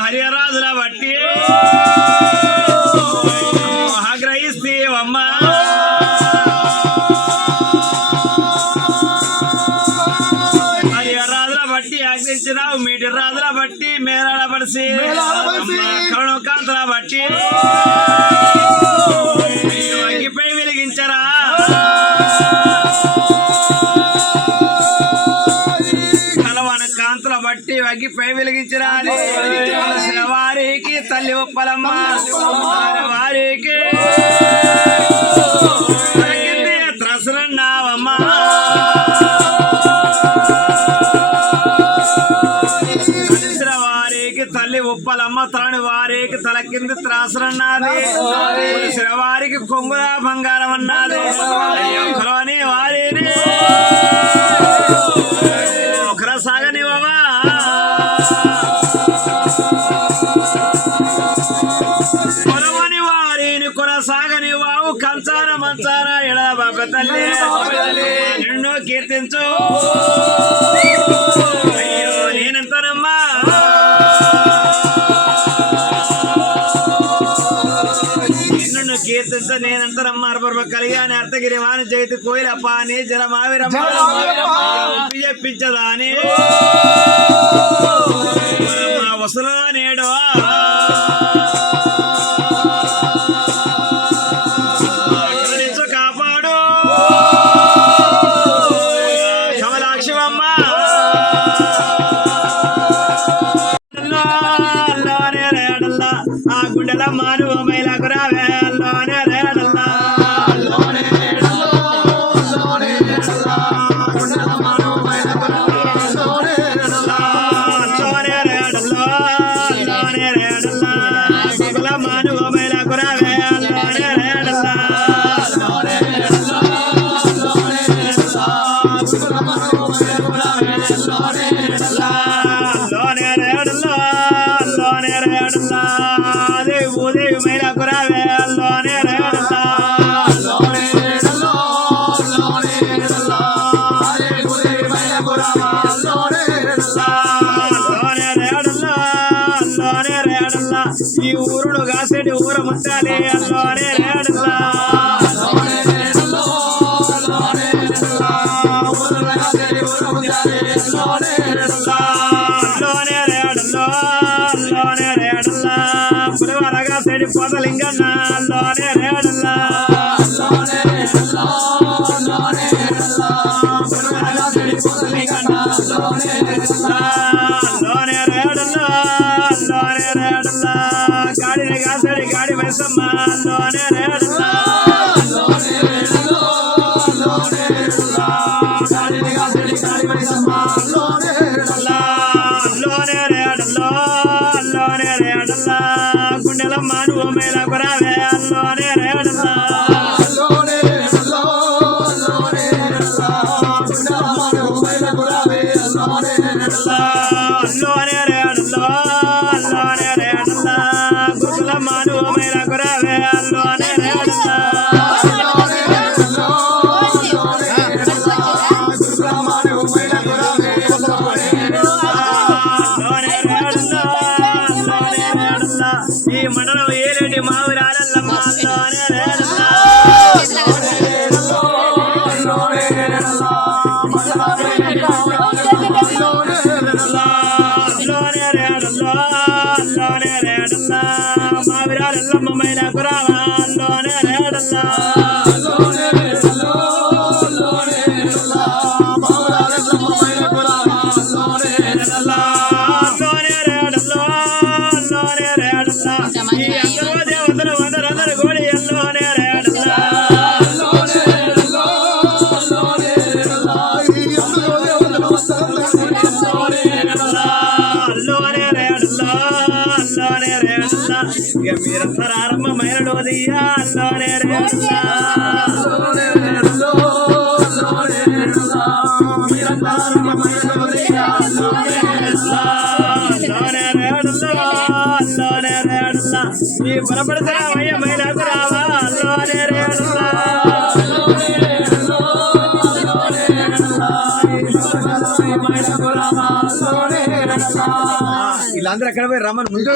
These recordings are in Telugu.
హరిరాజుల బట్టి ఆగ్రహిస్తేవమ్మా హరిరాజుల బట్టి ఆగ్రహించినావు మీటి రాజుల బట్టి మేరాల పడిసి కరుణకాంతుల బట్టి అగ్గిపై వెలిగించరా కాంతుల బట్టి అగ్గిపై వెలిగించరా వారికి తల్లి ఒప్పలమ్మ వారికి త్రసరన్నావమ్మా వారికి తల్లి ఉప్పలమ్మ తలని వారికి తల కింద త్రాసరన్నది వారికి కొంగుల బంగారం అన్నది కలవని వారిని సాగని బాబా కొరవని వారిని కొనసాగని వావు కంచార మంచార ఎడ బాబ తల్లి నిన్ను కీర్తించు అయ్యో నేనంటానమ్మా నిన్ను కీర్తించ నేనంటారమ్మ అరబర్బ కలిగాని అర్థగిరి వాని జగతి కోయిలప్ప అని జలమావిరమ్మ చెప్పించదా అని వసలో నేడు కాపాడు కమలాక్షివమ్మ ఆ గుండెల మాను మైలకు రావే అల్లోనే రేడల్లా ఈ ఊరుడు కాసేటి ఊర ముట్టాలి అల్లోనే రేడల్లా పులివరగా సెడి పోతలింగన్న అల్లోనే రేడల్లా గాడిని కాసడి గాడి వయసమ్మ అల్లోనే రేడల్లా గాడిని కాసడి గుండెలమ్మ నువ్వు మేలకు రావే అల్లోనే రేడల్లా అల్లోనే రేడల్లా అల్లోనే రేడల్లా గురుకులమ్మ నువ్వు మేలకు రావే అల్లోనే రేడల్లా ఈ మండలం ఏలేటి మావిరాడల్లమ్మ అల్లోనే రేడల్లా మావిరాడల్లమ్మ మైలకు రావా అల్లోనే రేడల్లా ఈ అందరూ దేవతలు అందరూ గోడి అల్లోనే రేడల్లా అల్లోనే రేడల్లా అల్లోనే రేడల్లా ఇక మీరందరూ ఆరంభమైన రోజయ్యా అల్లోనే రేడల్లా ఈ బలపడతా మైలకు రావా అల్లోనే రేడల్లా వీళ్ళందరూ ఎక్కడ పోయి రమ్మని ముందు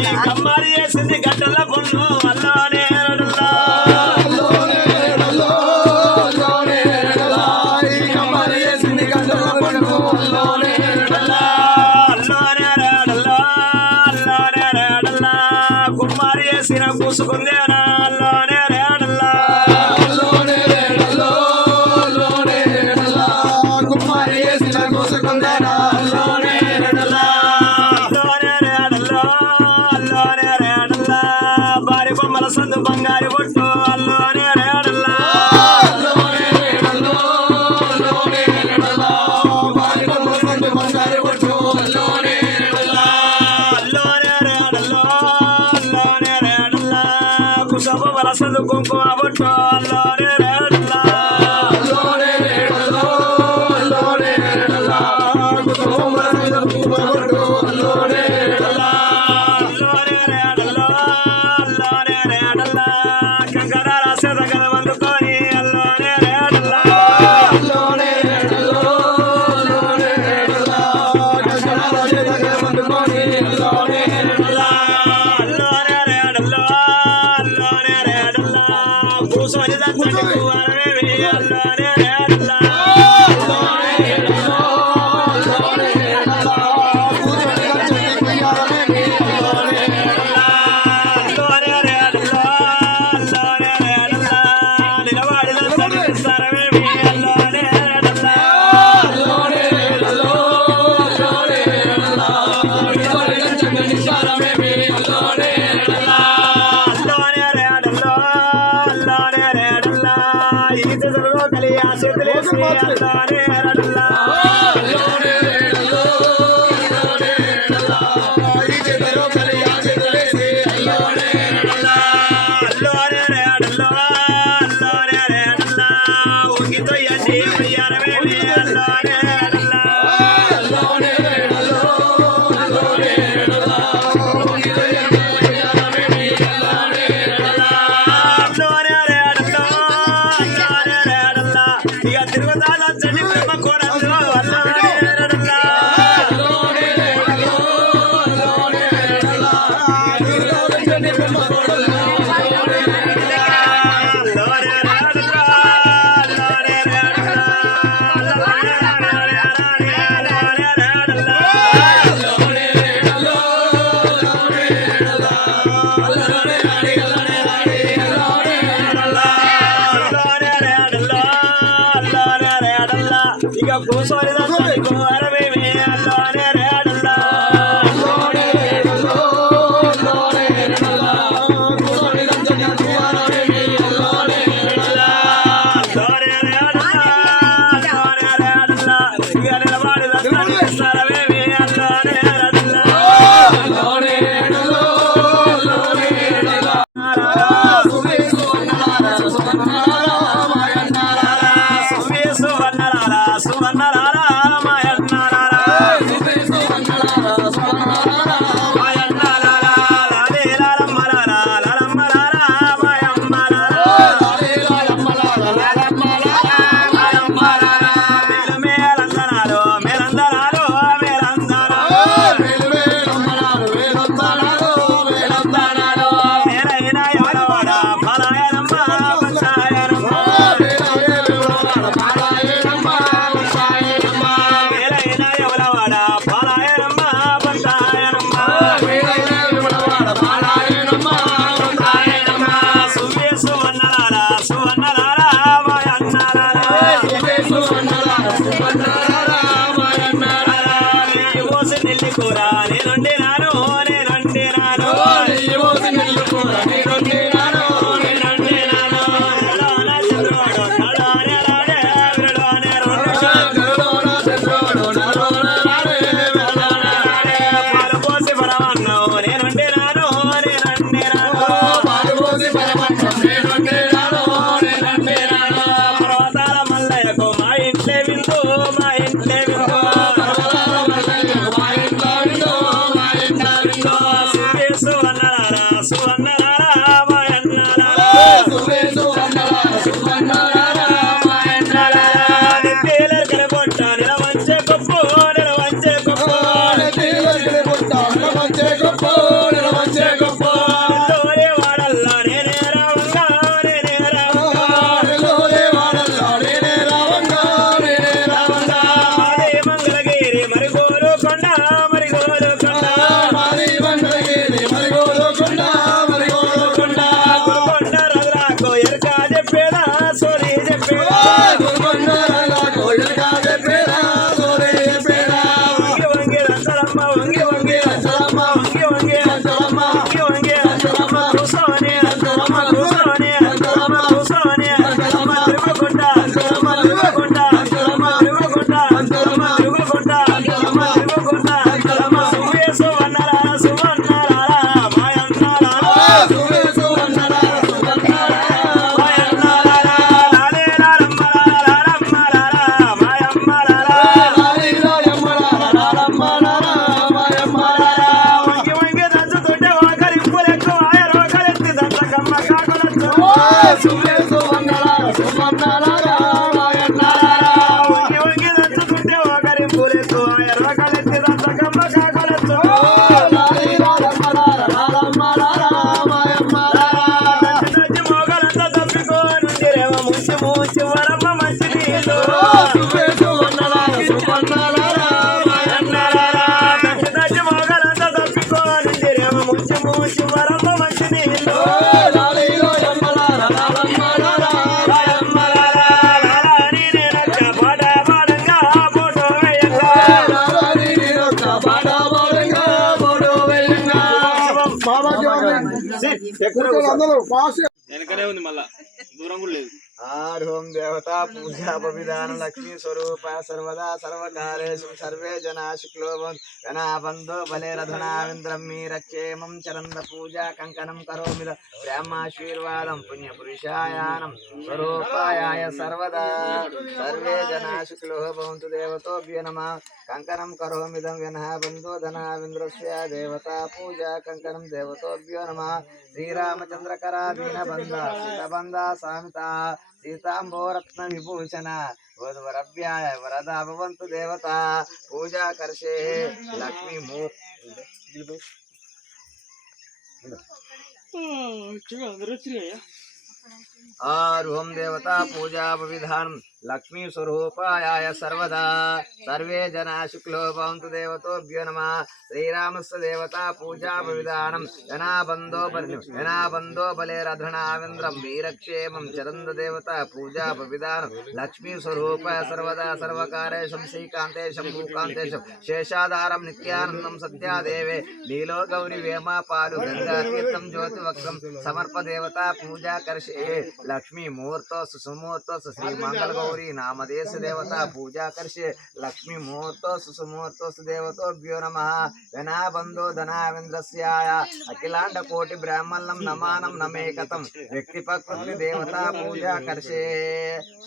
ఈ కమ్మారి చేసింది గడ్డల పొన్ను అల్లోనే కుమ్మారి చేసిన కూసుకుందేనా అల్లోనే రేడల్లా భారీ బొమ్మల సందు బంగారు బొట్టు అల్లోనే రేడల్లా కుసబొమ్మల సందు కుంకుమ బొట్టు అల్లోనే రేడల్లా కంకరాల సెదగల వందుకొని అల్లోనే రేడల్లా కూసోని దంతటి కువారమేమి అల్లోనే రేడల్లా ఇక తిరుగుతా బ్రహ్మ కూడా పోసి నెల్లి కూర నేనుండి నాను నేనుండి నాను వెనకనే ఉంది మళ్ళా దూరం కూడా లేదు. ఓం దేవతా పూజా విధాన లక్ష్మీ స్వరూప సర్వదా సర్వకారేషు సర్వే జనా శుక్లో గణాబంధో బలేరధనావింద్రం మీ రక్షేమం చరంద పూజా కంకణం కరోమిద బ్రహ్మాశీర్వాదం పుణ్యపురుషాయానం స్వరూపాయాయ సర్వదా సర్వే జనా శుక్లో భవంతు దేవతోభ్యో నమః కంకణం కరోమిదం గణాబంధో ధనావింద్రస్య దేవతా పూజా కంకణం దేవతోభ్యో నమః శ్రీరామచంద్రకరా దీనబంధ సీతబంధ సామిత సీతాంబోరత్న విభూషణ వరభ్యాయ వరదా భవంతు దేవత పూజా కర్షే లక్ష్మీ ఓం దేవతా పూజా విధానం లక్ష్మీ స్వరూపాయ సర్వదా సర్వే జనా శుక్లో భవంతు దేవతోభ్యో నమః శ్రీరామస్య దేవతా పూజా విధానం గణాబంధో బలేరధనావింద్రం వీరక్షేమం చరంద దేవతా పూజా విధానం లక్ష్మీ స్వరూపాయ సర్వదా సర్వకారేషం శ్రీకాంతేశం భూకాంతేశం శేషాధారం నిత్యానందం సత్యాదేవే లీలో గౌరి వేమాపాలు గంగాతీర్థం జ్యోతివక్రం సమర్ప దేవతా పూజా కర్షే లక్ష్మీ ముహూర్తోస్తు సుముహూర్తోస్తు శ్రీ మంగళ గౌరీ నామదేశ దేవతా పూజా కర్షే లక్ష్మీ ముహూర్తోస్తు సుముహూర్తోస్తు దేవతోభ్యో నమః గణాబంధో ధనావింద్రస్యాయ అఖిలాండ కోటి బ్రాహ్మణం నమానం నమేకతం వ్యక్తి ప్రకృతి దేవతా పూజా కర్షే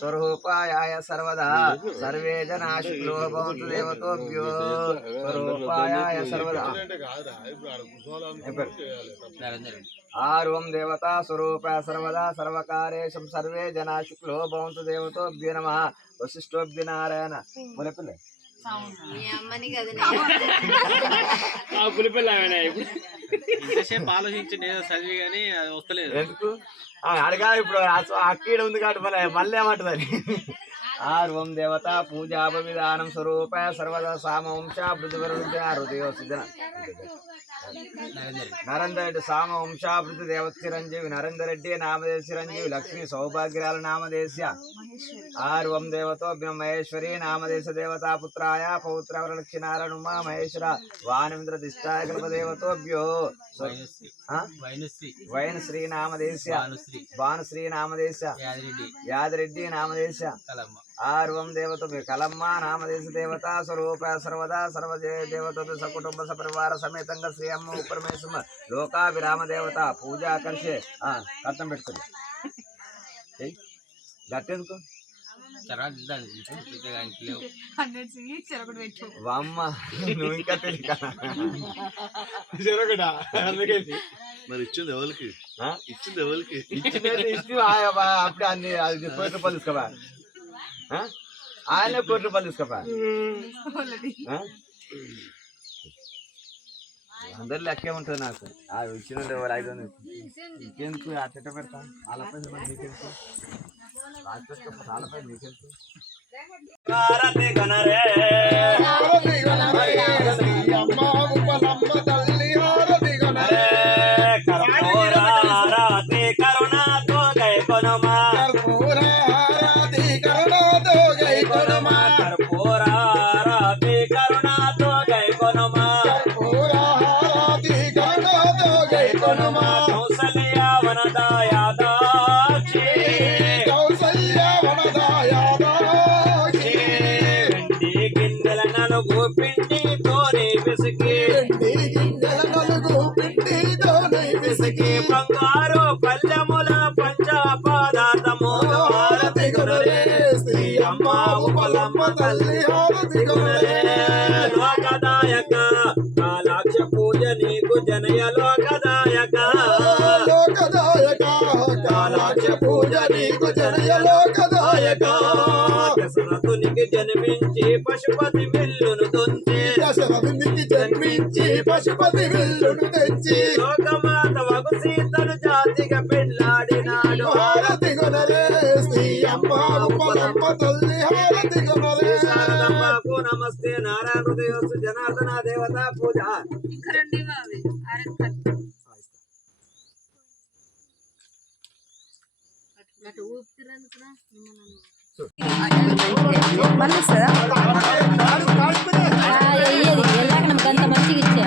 స్వరూపాయాయ సర్వదా సర్వే జనా శుక్లో భవంతు దేవతోభ్యో స్వరూపాయాయ సర్వదా ఓం దేవతా స్వరూప సర్వదా సర్వకారేషం సర్వే జనా శుక్లో భవంతు దేవతోభ్యో నమః వశిష్ఠోభ్య నారాయణ పులిపిల్ల ఆలోచించి చదివి కానీ అది వస్తలేదు ఎందుకు అడగా ఇప్పుడు అక్కీడ ఉంది కాబట్టి మళ్ళీ ఏమంటుందని ఓం దేవతా పూజా విధానం స్వరూప సర్వదా సామవంశ పృథివరుద్య హృదయ సిద్ధన నరేందర్ రెడ్డి సామ వంశాభివృద్ధి దేవత చిరంజీవి నరేందర్ రెడ్డి నామదేశ చిరంజీవి లక్ష్మీ సౌభాగ్యాల నామదేశ ఆర్వం దేవతోభ్యం మహేశ్వరి నామదేశ దేవతా పుత్రాయ పౌత్ర వరలక్ష్మీనారాయణ మహేశ్వర వానింద్ర దిష్టాయ కల్పదేవతోభ్యో వైన శ్రీ నామదేశ భానుశ్రీ నామదేశ యాదిరెడ్డి నామదేశ ఆర్వం దేవతోభ్య కలమ్మ నామదేశ దేవతా స్వరూప సర్వదా సర్వజయ దేవతో సకుటుంబ సపరివార సమేతంగా శ్రీ అమ్మ పరమేశ్వర లోకాభిరామ దేవత పూజాకర్షే కట్టం పెట్టుకుంది గట్టెందుకు అమ్మ నువ్వు ఇంకా తెలియక మరి ఇచ్చింది ఎవరికి ఇచ్చింది అప్పుడు అన్ని అది ₹1,00,000 తీసుకోబా ఆయన ₹1,00,000 తీసుకోబా అందరు లెక్కే ఉంటుంది నాకు ఇచ్చిన 500 ఇంకెందుకు అట్ట పెడతా వాళ్ళ పైసలు నీకెందుకు చాలా పైసలు నీకెందుకు బంగారు పల్లెముల పంచపాదార్థము అమ్మ ఉపలమ్మ తల్లి లోకదాయక కాలాక్ష పూజ నీకు జనయ లోకదాయక కాలాక్ష పూజ నీకు జనయ లోకదాయక దశరథునికి జన్మించి పశుపతి విల్లును దొంచి లోకమాత వగు సీతను జాతిగా పెళ్ళాడినాడు శారదమ్మకు నమస్తే నారాయణ హృదయోస్తు జనార్దన దేవత పూజ అంత మంచిగా ఇచ్చే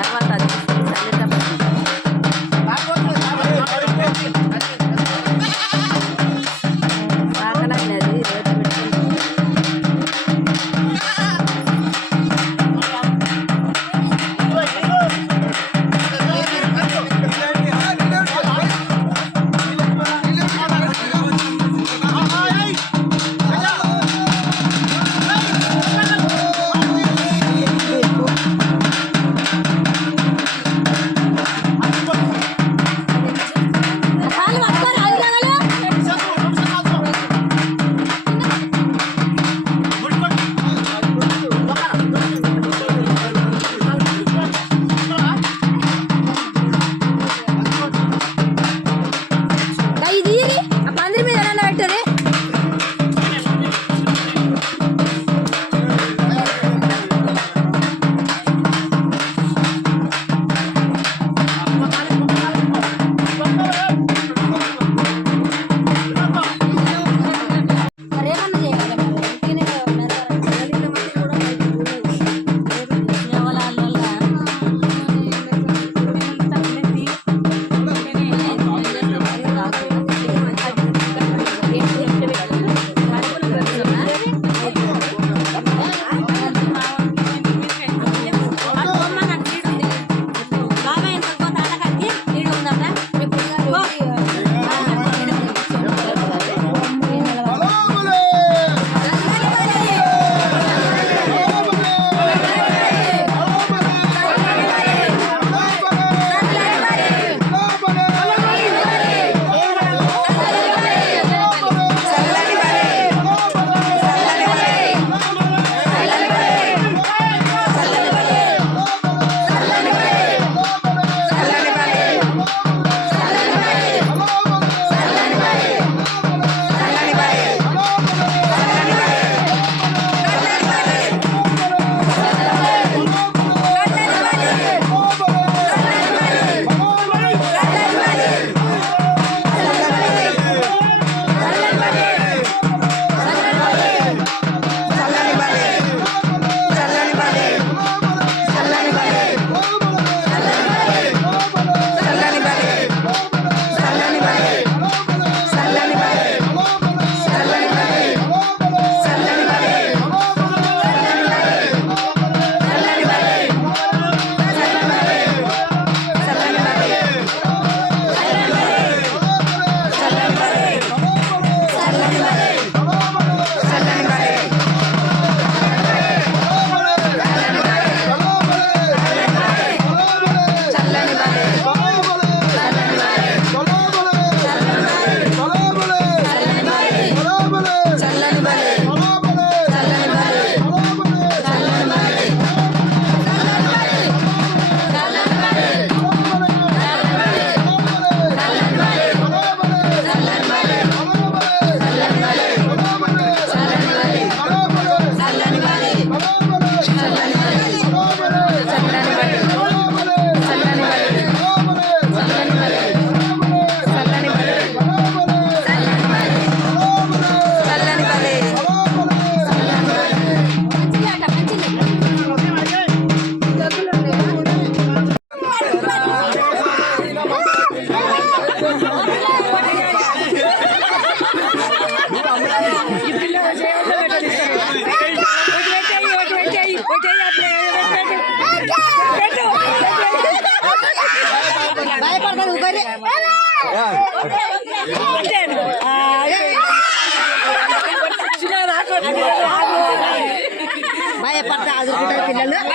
భయపడతా అదుకుంటారు పిల్లలు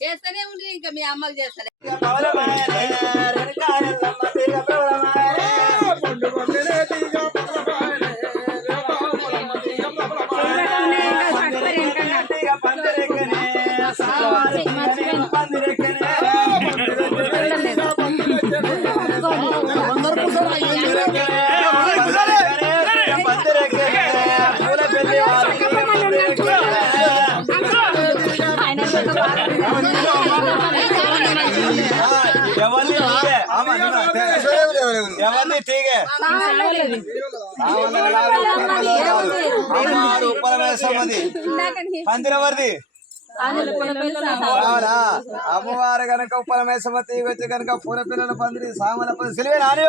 చేస్తూనే ఉంటుంది ఇంకా మీ అమ్మకి చేస్తలే ఎవరిని తీగే ఉపరమేశ్వరది పందిరవరిది అమ్మవారు గనక ఉపరమేశ్వర తీగొచ్చి కనుక పూల పిల్లల పందిరి సామల సిలివే నాని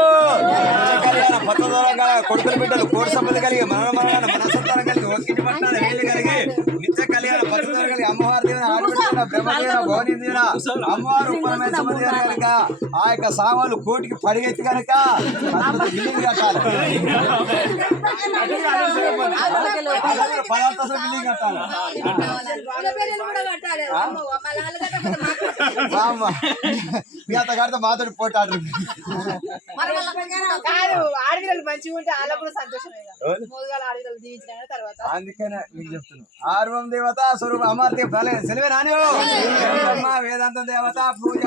కొత్త దూరం కొడుకుల బిడ్డలు కోడి సంపద కలిగి మనసంతానం కలిగి ఒక్కింటి పట్టాలి వేలు కలిగి నిత్య కలిగాలి పచ్చ కలిగి అమ్మవారి దేవుని ఆడబిడ్డ దీన బ్రహ్మదీన భవనిందిన అమ్మవారు పరమేశ్వర కనుక ఆ యొక్క సామాన్లు కోటికి పరిగెత్తి కనుక బిల్డింగ్ కట్టాలి. 10 అంతస్తుల బిల్డింగ్ కట్టాలి. అంత కడితే మాతోటి పోటాడు. కాదు ఆడపిల్లలు మంచిగా ఉంటే వాళ్ళకు కూడా సంతోషమే మోదుగాల ఆడపిల్లలు దీవించిన తర్వాత అందుకనే మీకు చెప్తున్నాను. ఆర్వం దేవత స్వరూప అమర్తే ఫలే సెలవే నాని వేదాంతం దేవత పూజ